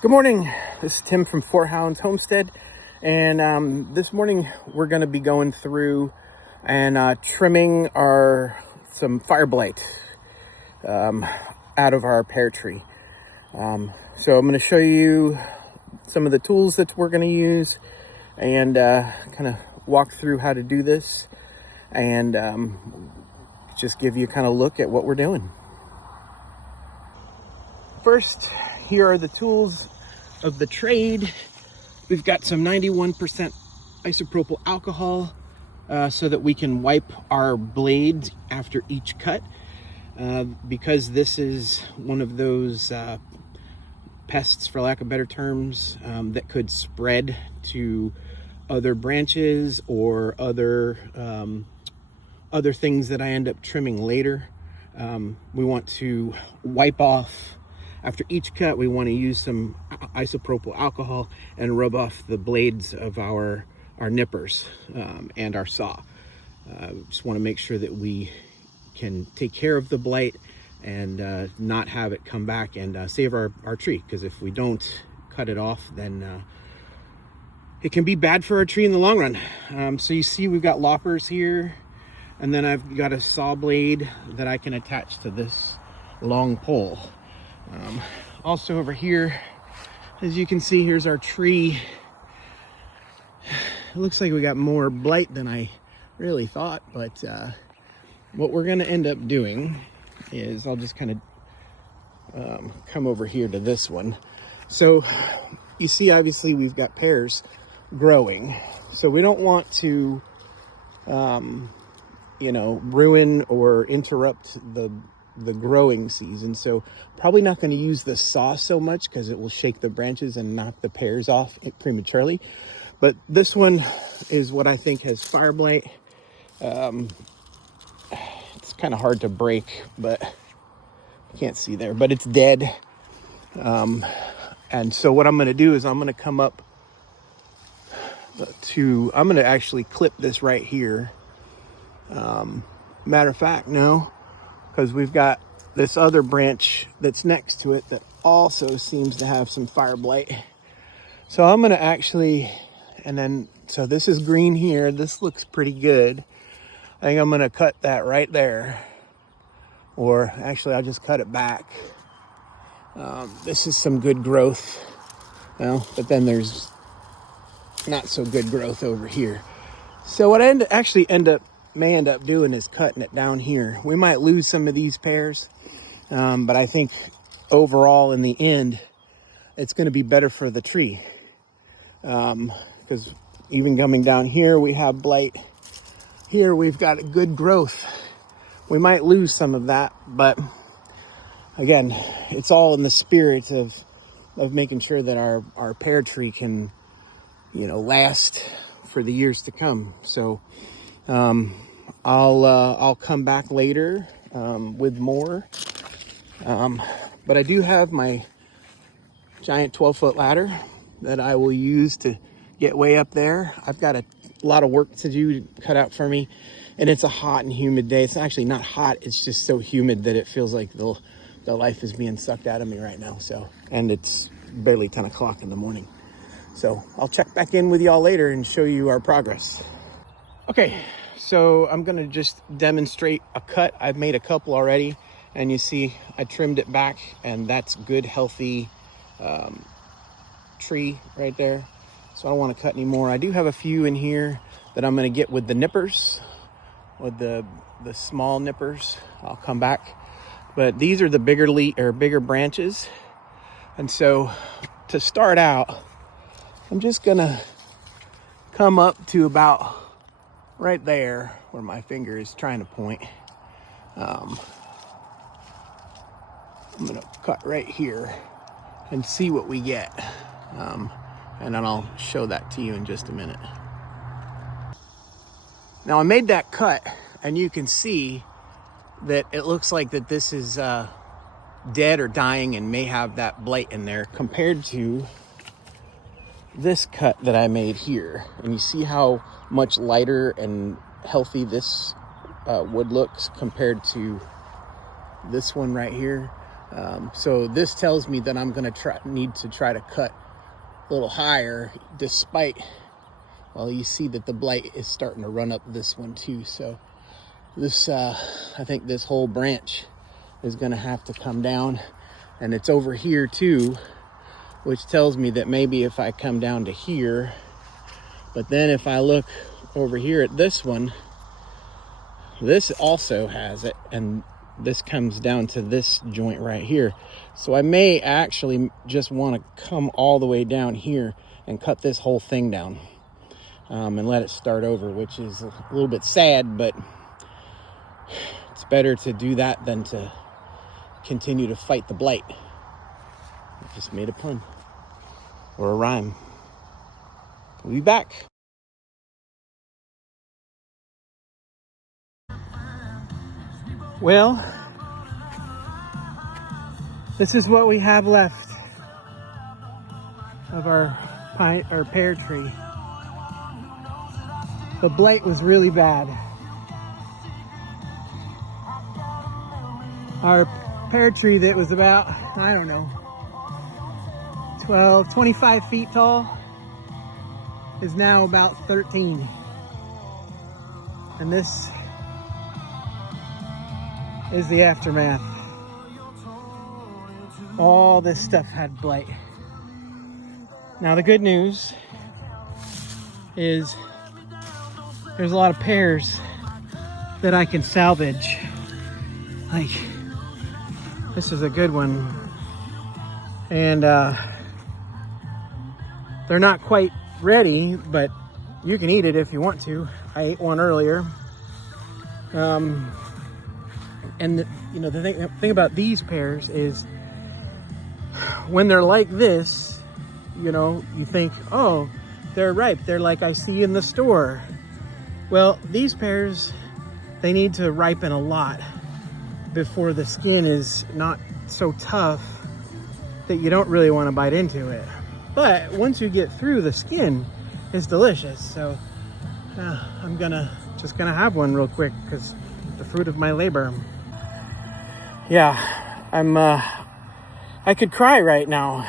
Good morning. This is Tim from Four Hounds Homestead, and this morning we're going to be going through and trimming some fire blight out of our pear tree. So I'm going to show you some of the tools that we're going to use and kind of walk through how to do this and just give you kind of look at what we're doing. First, here are the tools of the trade. We've got some 91% isopropyl alcohol so that we can wipe our blades after each cut. Because this is one of those pests, for lack of better terms, that could spread to other branches or other things that I end up trimming later. We want to wipe off. After each cut, we want to use some isopropyl alcohol and rub off the blades of our nippers and our saw. Just want to make sure that we can take care of the blight and not have it come back and save our tree, because if we don't cut it off, then it can be bad for our tree in the long run. So you see we've got loppers here, and then I've got a saw blade that I can attach to this long pole. Also over here, as you can see, here's our tree. It looks like we got more blight than I really thought, but what we're going to end up doing is I'll just kind of come over here to this one. So you see, obviously we've got pears growing, so we don't want to ruin or interrupt the growing season. So probably not going to use the saw so much because it will shake the branches and knock the pears off prematurely. But this one is what I think has fire blight. It's kind of hard to break, but you can't see there, but it's dead. And so what I'm going to do is I'm going to come up I'm going to actually clip this right here. Matter of fact, no, because we've got this other branch that's next to it that also seems to have some fire blight. So I'm going to actually, so this is green here. This looks pretty good. I think I'm going to cut that right there. Or actually, I'll just cut it back. This is some good growth. Well, but then there's not so good growth over here. So what I may end up doing is cutting it down here. We might lose some of these pears, but I think overall in the end, it's going to be better for the tree. Because even coming down here, we have blight. Here we've got a good growth. We might lose some of that, but again, it's all in the spirit of making sure that our pear tree can, last for the years to come. So I'll come back later with more. But I do have my giant 12-foot ladder that I will use to get way up there. I've got a lot of work to do to cut out for me, and it's a hot and humid day. It's actually not hot, it's just so humid that it feels like the life is being sucked out of me right now. So, and it's barely 10 o'clock in the morning. So I'll check back in with y'all later and show you our progress. Okay, so I'm gonna just demonstrate a cut. I've made a couple already, and you see I trimmed it back, and that's good, healthy tree right there. So I don't want to cut any more. I do have a few in here that I'm going to get with the nippers, with the small nippers. I'll come back, but these are the bigger branches. And so to start out, I'm just going to come up to about right there where my finger is trying to point. I'm going to cut right here and see what we get. And then I'll show that to you in just a minute. Now I made that cut, and you can see that it looks like that this is dead or dying and may have that blight in there, compared to this cut that I made here. And you see how much lighter and healthy this wood looks compared to this one right here. So this tells me that I'm gonna need to try to cut a little higher, despite, well, you see that the blight is starting to run up this one too. So this, I think this whole branch is gonna have to come down, and it's over here too, which tells me that maybe if I come down to here, but then if I look over here at this one, this also has it, and this comes down to this joint right here. So I may actually just want to come all the way down here and cut this whole thing down, and let it start over, which is a little bit sad, but it's better to do that than to continue to fight the blight. I just made a pun or a rhyme. We'll be back. Well, this is what we have left of our pear tree. The blight was really bad. Our pear tree that was about, I don't know, 25 feet tall is now about 13. And this is the aftermath. All this stuff had blight. Now the good news is there's a lot of pears that I can salvage. Like, this is a good one. And they're not quite ready, but you can eat it if you want to. I ate one earlier. And the thing about these pears is when they're like this, you think, oh, they're ripe. They're like I see in the store. Well, these pears, they need to ripen a lot before the skin is not so tough that you don't really want to bite into it. But once you get through, the skin is delicious. So I'm just gonna have one real quick because the fruit of my labor. Yeah, I could cry right now.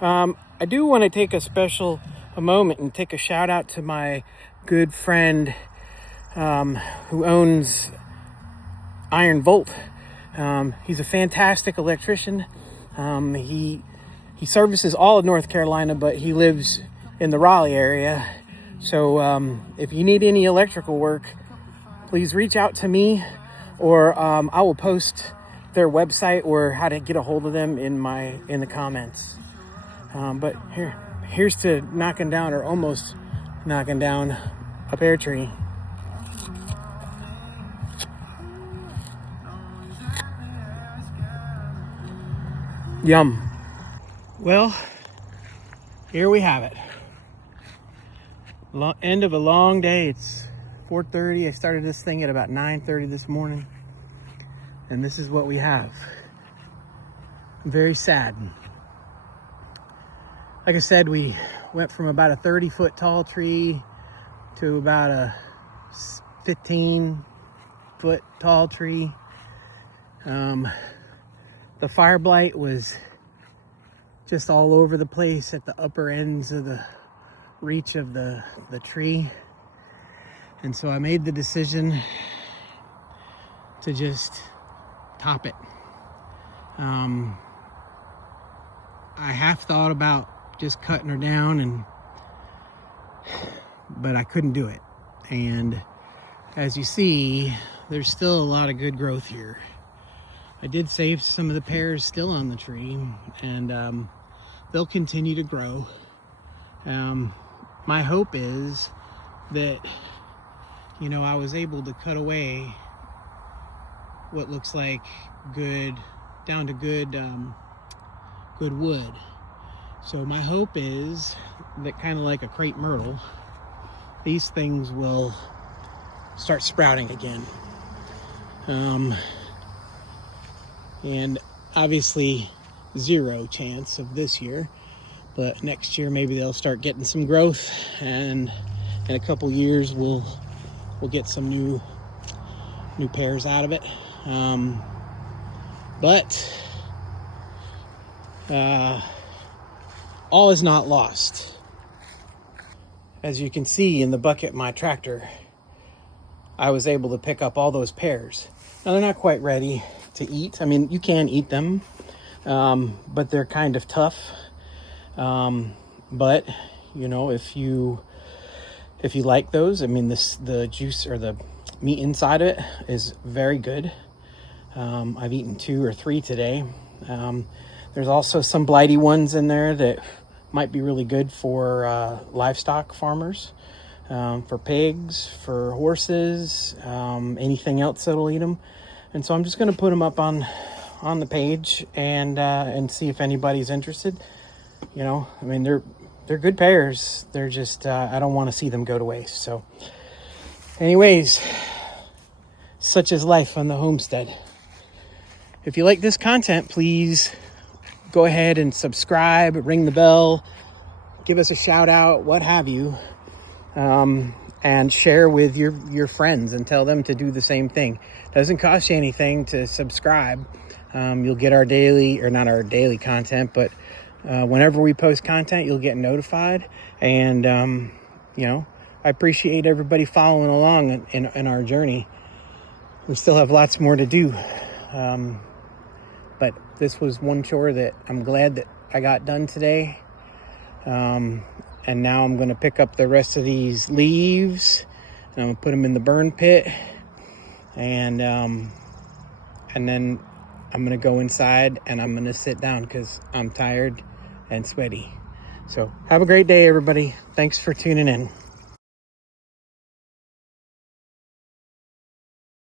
I do want to take a moment and take a shout out to my good friend who owns Iron Volt. He's a fantastic electrician. He services all of North Carolina, but he lives in the Raleigh area. So if you need any electrical work, please reach out to me, or I will post their website or how to get a hold of them in the comments. But here's to knocking down, or almost knocking down, a pear tree. Yum. Well, here we have it. End of a long day. It's 4:30. I started this thing at about 9:30 this morning. And this is what we have. I'm very sad. Like I said, we went from about a 30-foot tall tree to about a 15-foot tall tree. The fire blight was just all over the place at the upper ends of the reach of the tree. And so I made the decision to just top it. I half thought about just cutting her down, but I couldn't do it. And as you see, there's still a lot of good growth here. I did save some of the pears still on the tree, and they'll continue to grow. My hope is that, I was able to cut away what looks like good wood. So my hope is that, kind of like a crepe myrtle, these things will start sprouting again. And obviously 0 chance of this year, but next year maybe they'll start getting some growth, and in a couple years we'll get some new pears out of it. But all is not lost. As you can see in the bucket, my tractor, I was able to pick up all those pears. Now they're not quite ready to eat. I mean, you can eat them, but they're kind of tough. But you know, if you like those, I mean, the juice or the meat inside of it is very good. I've eaten 2 or 3 today. There's also some blighty ones in there that might be really good for livestock farmers, for pigs, for horses, anything else that'll eat them. And so I'm just going to put them up on the page and see if anybody's interested. You know, I mean, they're good pears. They're just I don't want to see them go to waste. So, anyways, such is life on the homestead. If you like this content, please go ahead and subscribe, ring the bell, give us a shout out, what have you, and share with your friends and tell them to do the same thing. Doesn't cost you anything to subscribe. You'll get our daily, or not our daily content, but whenever we post content, you'll get notified. And you know, I appreciate everybody following along in our journey. We still have lots more to do. But this was one chore that I'm glad that I got done today. And now I'm going to pick up the rest of these leaves and I'm going to put them in the burn pit. And then I'm going to go inside and I'm going to sit down because I'm tired and sweaty. So have a great day, everybody. Thanks for tuning in.